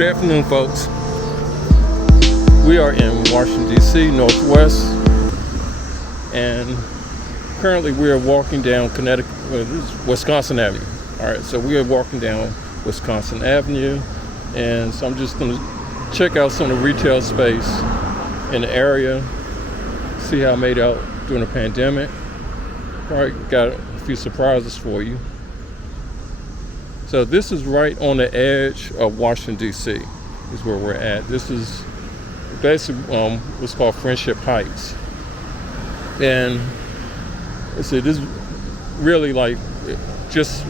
Good afternoon, folks. We are in Washington, D.C., Northwest, and currently we are walking down Wisconsin Avenue. All right, so we are walking down Wisconsin Avenue, and so I'm just going to check out some of the retail space in the area, see how it made out during the pandemic. Probably got a few surprises for you. So this is right on the edge of Washington, D.C. is where we're at. This is basically what's called Friendship Heights. And let's see, this is really like just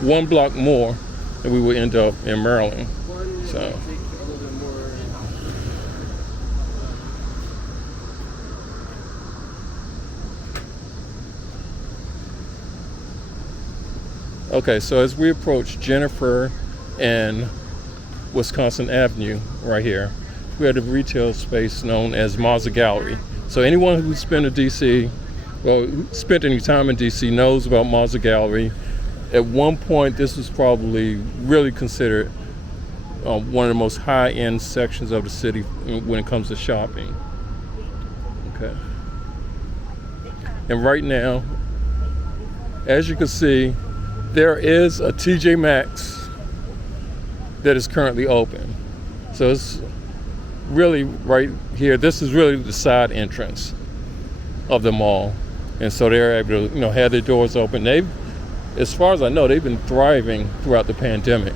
one block more and we would end up in Maryland. So okay, so as we approach Jennifer and Wisconsin Avenue right here, we have a retail space known as Mazza Gallery. So anyone who's been to DC, spent any time in DC knows about Mazza Gallery. At one point, this was probably really considered one of the most high-end sections of the city when it comes to shopping. Okay. And right now, as you can see, there is a TJ Maxx that is currently open. So it's really right here. This is really the side entrance of the mall. And so they're able to, have their doors open. As far as I know, they've been thriving throughout the pandemic.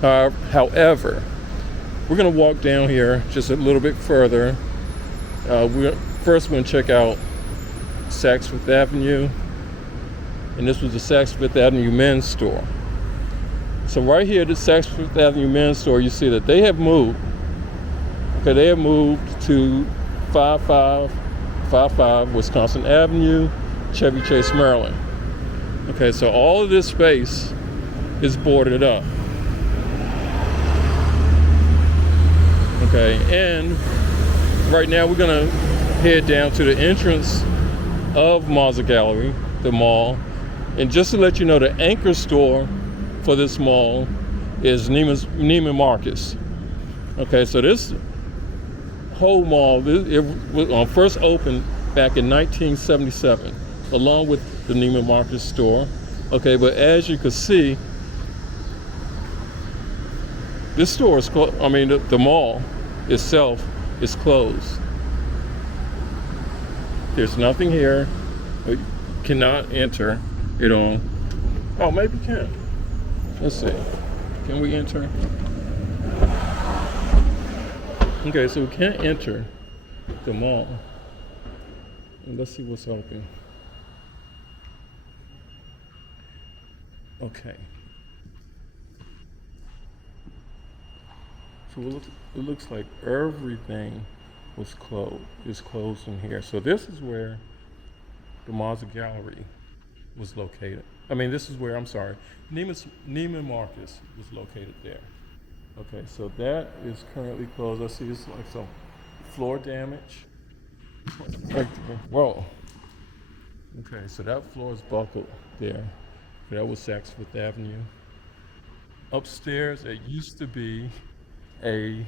However, we're gonna walk down here just a little bit further. We're going to check out Saks Fifth Avenue. And this was the Saks Fifth Avenue men's store. So right here, the Saks Fifth Avenue men's store, you see that they have moved. Okay, they have moved to 5555 Wisconsin Avenue, Chevy Chase, Maryland. Okay, so all of this space is boarded up. Okay, and right now we're gonna head down to the entrance of Mazza Gallery, the mall. And just to let you know, the anchor store for this mall is Neiman Marcus. Okay, so this whole mall, it was first opened back in 1977, along with the Neiman Marcus store. Okay, but as you can see, this store is closed. I mean, the mall itself is closed. There's nothing here. You cannot enter it on. Oh, maybe we can. Let's see. Can we enter? Okay, so we can't enter the mall. Let's see what's open. Okay. So it looks like everything is closed in here. So this is where the Mazza Gallery was located. This is where, Neiman Marcus was located there. Okay, so that is currently closed. I see it's like some floor damage. Whoa. Okay, so that floor is buckled there. That was Saks Fifth Avenue. Upstairs, it used to be a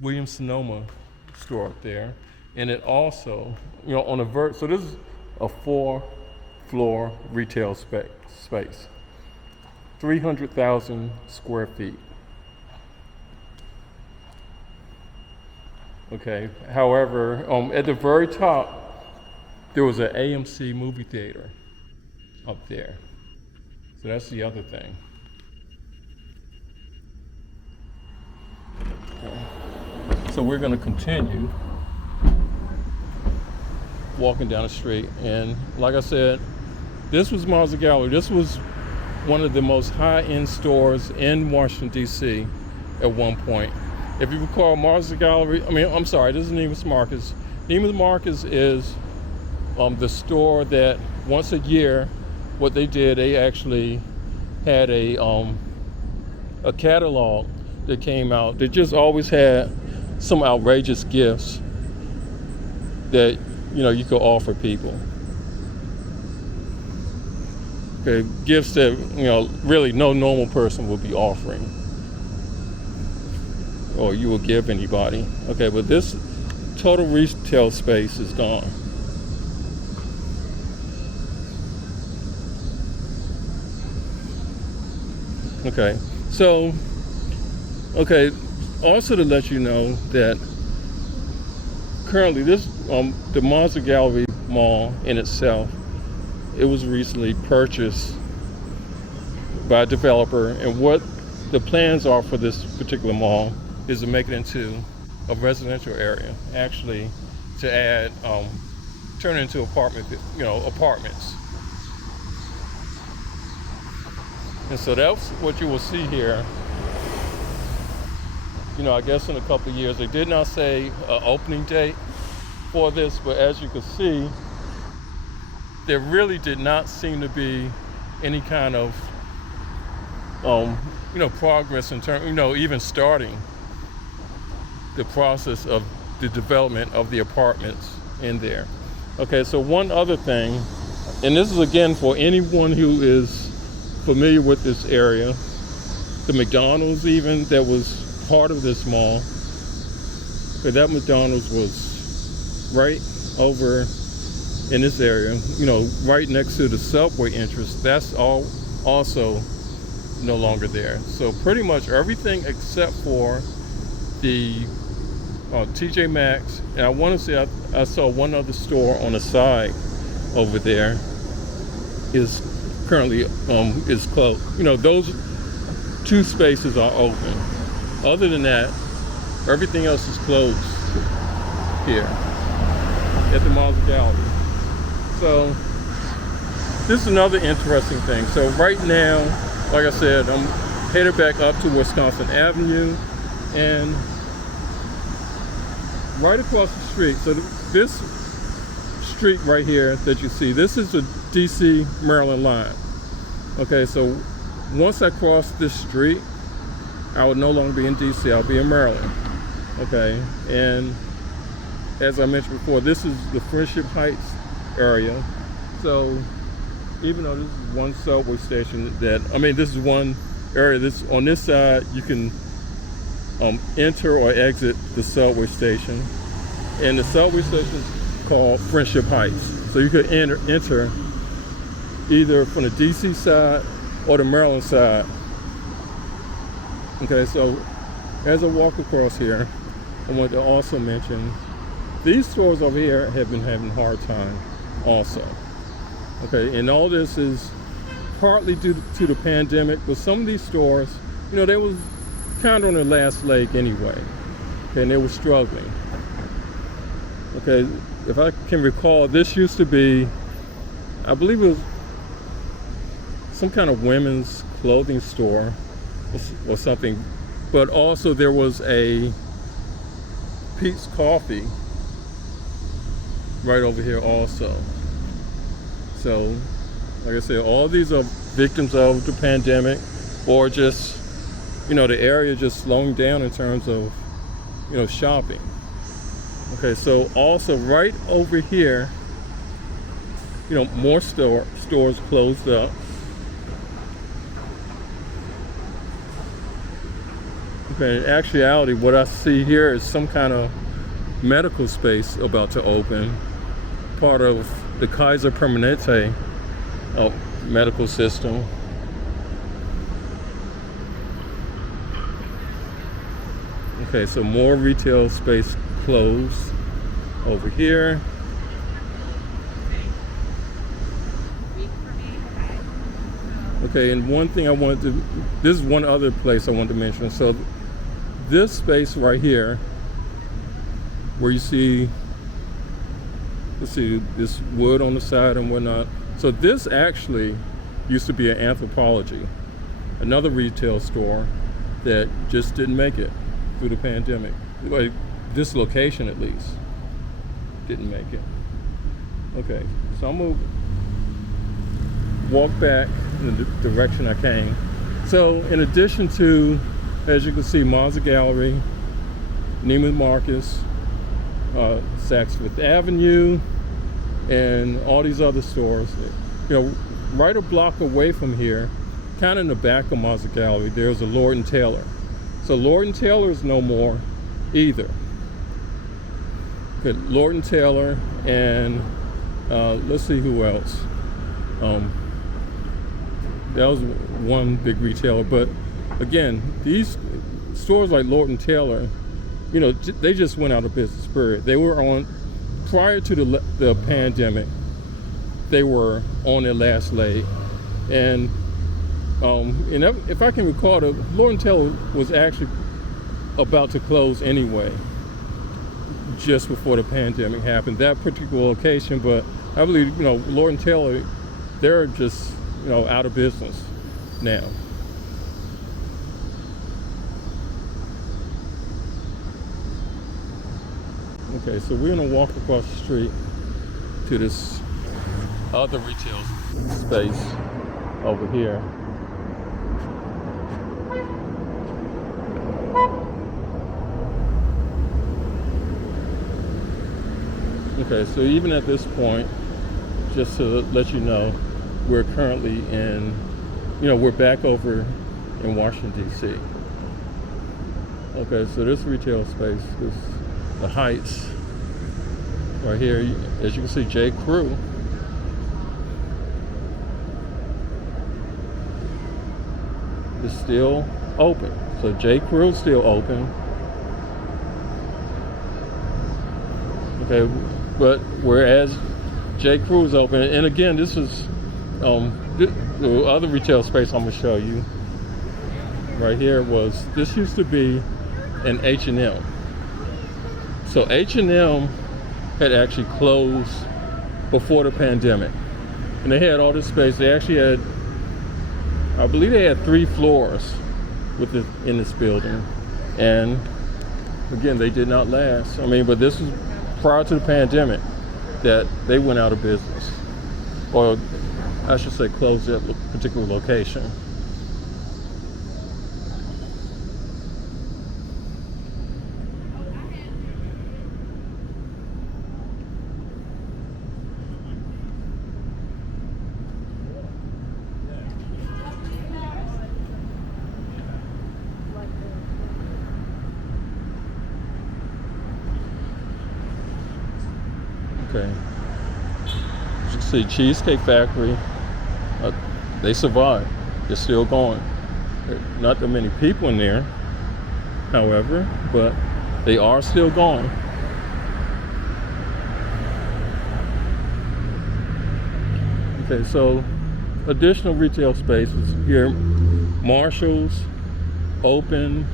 Williams-Sonoma store up there. And it also, on a so this is a 4-floor retail space, 300,000 square feet. Okay, however, at the very top, there was an AMC movie theater up there. So that's the other thing. Okay. So we're gonna continue walking down the street, and like I said, this was Mazza Gallery. This was one of the most high-end stores in Washington, D.C. at one point. If you recall, Mazza Gallery, this is Neiman Marcus. Neiman Marcus is the store that once a year, what they did, they actually had a catalog that came out that just always had some outrageous gifts that you could offer people. Okay, gifts that really no normal person would be offering. or you will give anybody. Okay, but this total retail space is gone. Okay, so, okay, also to let you know that currently this, the Mazza Gallery mall in itself, it was recently purchased by a developer, and what the plans are for this particular mall is to make it into a residential area, actually to add, turn it into apartments. And so that's what you will see here. I guess in a couple of years. They did not say an opening date for this, but as you can see, there really did not seem to be any kind of, progress in terms, even starting the process of the development of the apartments in there. Okay, so one other thing, and this is again for anyone who is familiar with this area, the McDonald's even that was part of this mall, but that McDonald's was right over in this area, right next to the subway entrance. That's all also no longer there. So pretty much everything except for the TJ Maxx, and I want to say I saw one other store on the side over there is currently is closed. Those two spaces are open. Other than that, everything else is closed here at the Mazza Gallery. So this is another interesting thing. So right now, like I said, I'm headed back up to Wisconsin Avenue, and right across the street, so this street right here that you see, this is the DC Maryland line. Okay, so once I cross this street, I would no longer be in DC, I'll be in Maryland. Okay, and as I mentioned before, this is the Friendship Heights area. So even though this is one subway station this is one area, on this side you can enter or exit the subway station, and the subway station is called Friendship Heights. So you could enter either from the DC side or the Maryland side. Okay, so as I walk across here, I want to also mention these stores over here have been having a hard time also. Okay, and all this is partly due to the pandemic, but some of these stores, they was kind of on their last leg anyway. Okay, and they were struggling. Okay, if I can recall, this used to be, I believe it was some kind of women's clothing store or something, but also there was a Pete's Coffee right over here also. So, like I said, all these are victims of the pandemic, or just, the area just slowing down in terms of, shopping. Okay, so also right over here, more stores closed up. Okay, in actuality, what I see here is some kind of medical space about to open, part of the Kaiser Permanente medical system. Okay, so more retail space closed over here. Okay, and one thing this is one other place I wanted to mention. So this space right here, where you see, let's see, this wood on the side and whatnot. So this actually used to be an Anthropology, another retail store that just didn't make it through the pandemic. Like, this location at least didn't make it. Okay, so I'm gonna walk back in the direction I came. So in addition to, as you can see, Mazza Gallery, Neiman Marcus, Saks Fifth Avenue, and all these other stores, right a block away from here, kind of in the back of Mazza Gallery, there's a Lord & Taylor. So Lord & Taylor is no more either. Okay, Lord & Taylor and let's see who else. That was one big retailer, but again, these stores like Lord & Taylor, you know, they just went out of business, period. They were on, prior to the pandemic, they were on their last leg. And if I can recall, the Lord & Taylor was actually about to close anyway, just before the pandemic happened, that particular location. But I believe, you know, Lord & Taylor, they're just, you know, out of business now. Okay, so we're gonna walk across the street to this other retail space over here. Okay, so even at this point, just to let you know, we're currently in, you know, we're back over in Washington, D.C. Okay, so this retail space is the Heights. Right here, as you can see, J Crew. Is still open. So J Crew is still open. Okay, but whereas J Crew is open, and again, this is the other retail space I'm gonna show you right here this used to be an H&M. So H&M had actually closed before the pandemic, and they had all this space. They actually had, I believe they had 3 floors in this building, and again, they did not last. I mean, but this was prior to the pandemic that they went out of business, or I should say closed that particular location. Okay. As you can see, Cheesecake Factory, they survived. They're still going. Not that many people in there, however, but they are still going. Okay, so additional retail spaces here. Marshall's open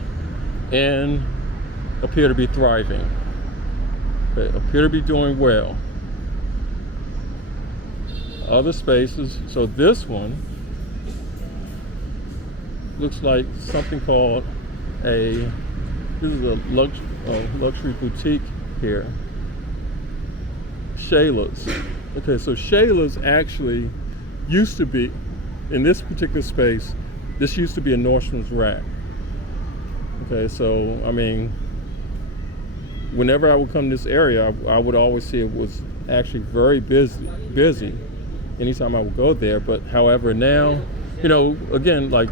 and appear to be thriving. They appear to be doing well. Other spaces, so this one looks like something called this is a luxury boutique here. Shayla's. Okay, so Shayla's actually used to be, in this particular space, this used to be a Nordstrom's rack. Okay, so I mean, whenever I would come to this area, I would always see it was actually very busy anytime I would go there. But however, now, you know, again, like,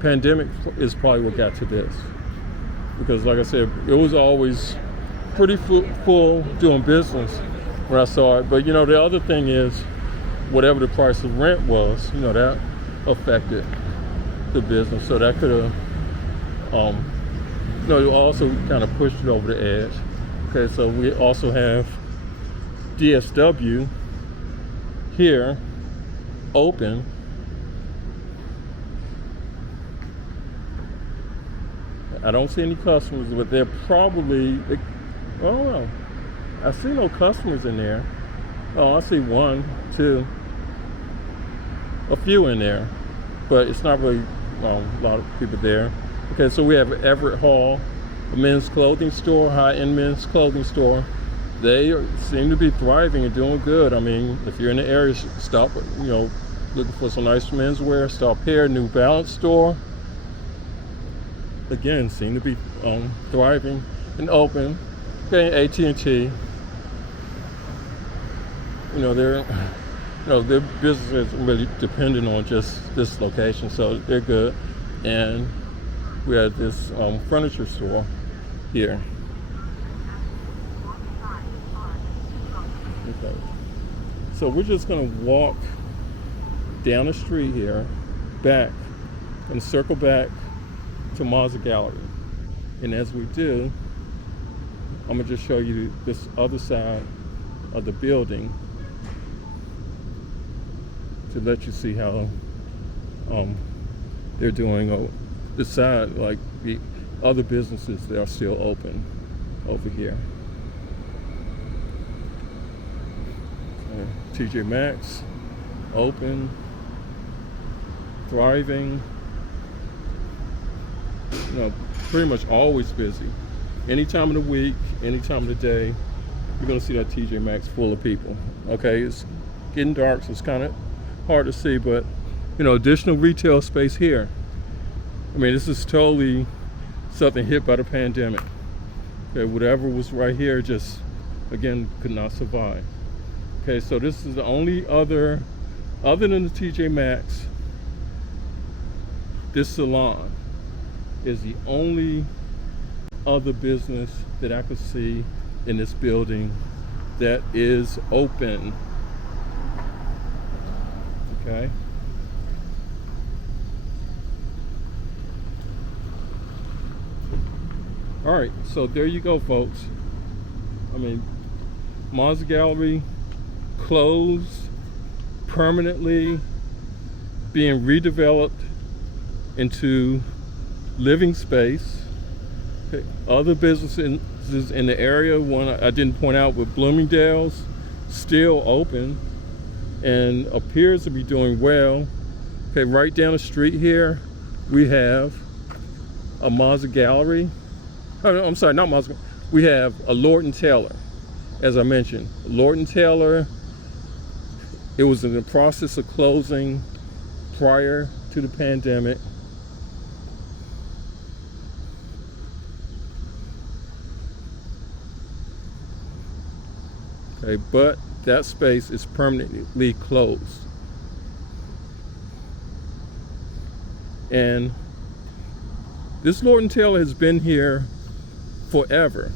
pandemic is probably what got to this, because like I said, it was always pretty full doing business when I saw it. But you know, the other thing is, whatever the price of rent was, you know, that affected the business, so that could have you know, also kind of pushed it over the edge. Okay, so we also have DSW here open. I don't see any customers, but they're probably, oh well, I see no customers in there. Oh, I see 1, 2, a few in there, but it's not really a lot of people there. Okay, so we have Everett Hall, a men's clothing store, high-end men's clothing store. They seem to be thriving and doing good. I mean, if you're in the area, stop, you know, looking for some nice menswear, stop here. New Balance store, again, seem to be thriving and open. Okay, AT&T, you know, their business is really dependent on just this location, so they're good. And we had this furniture store here. Okay. So we're just gonna walk down the street here, back, and circle back to Mazza Gallery. And as we do, I'm gonna just show you this other side of the building to let you see how they're doing the side, like the other businesses that are still open over here. TJ Maxx, open, thriving, you know, pretty much always busy. Any time of the week, any time of the day, you're gonna see that TJ Maxx full of people. Okay, it's getting dark, so it's kind of hard to see, but you know, additional retail space here. I mean, this is totally something hit by the pandemic. Okay, whatever was right here just, again, could not survive. Okay, so this is the only other than the TJ Maxx, this salon is the only other business that I could see in this building that is open. Okay. All right, so there you go, folks. I mean, Mazza Gallery closed permanently, being redeveloped into living space. Okay. Other businesses in the area, one I didn't point out, with Bloomingdale's still open and appears to be doing well. Okay, right down the street here, we have a Mazza Gallery. Oh, no, I'm sorry, not Mazza. We have a Lord & Taylor, as I mentioned. Lord & Taylor, it was in the process of closing prior to the pandemic. Okay, but that space is permanently closed. And this Lord & Taylor has been here forever.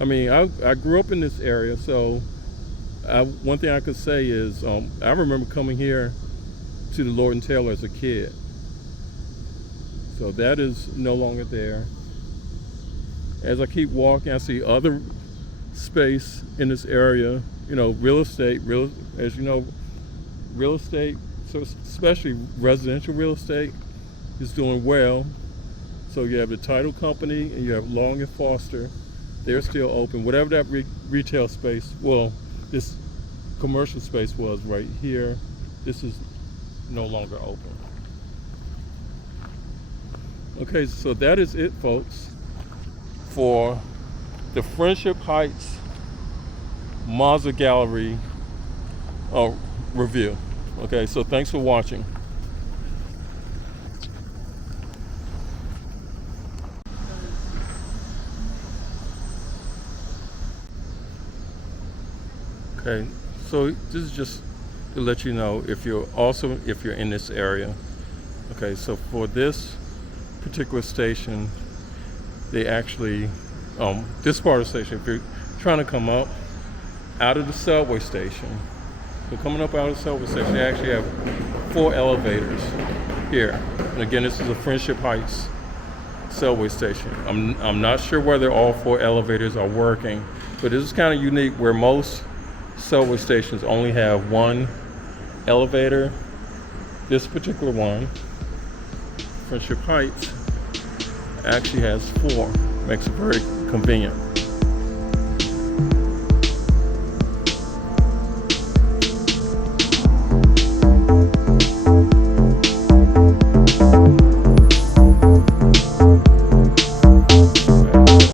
I mean, I grew up in this area, so one thing I could say is I remember coming here to the Lord & Taylor as a kid. So that is no longer there. As I keep walking, I see other space in this area. You know, real estate, as you know, real estate, so especially residential real estate, is doing well. So you have the title company and you have Long and Foster. They're still open. Whatever that retail space, well, this commercial space was right here, this is no longer open. Okay, so that is it, folks, for the Friendship Heights Mazza Gallery review. Okay, so thanks for watching. Okay, so this is just to let you know if you're in this area. Okay, so for this particular station, they actually, this part of the station, if you're trying to come up out of the subway station, so coming up out of the subway station, they actually have 4 elevators here. And again, this is a Friendship Heights subway station. I'm not sure whether all 4 elevators are working, but this is kind of unique where most subway stations only have 1 elevator. This particular one, Friendship Heights, actually has 4. Makes it very convenient.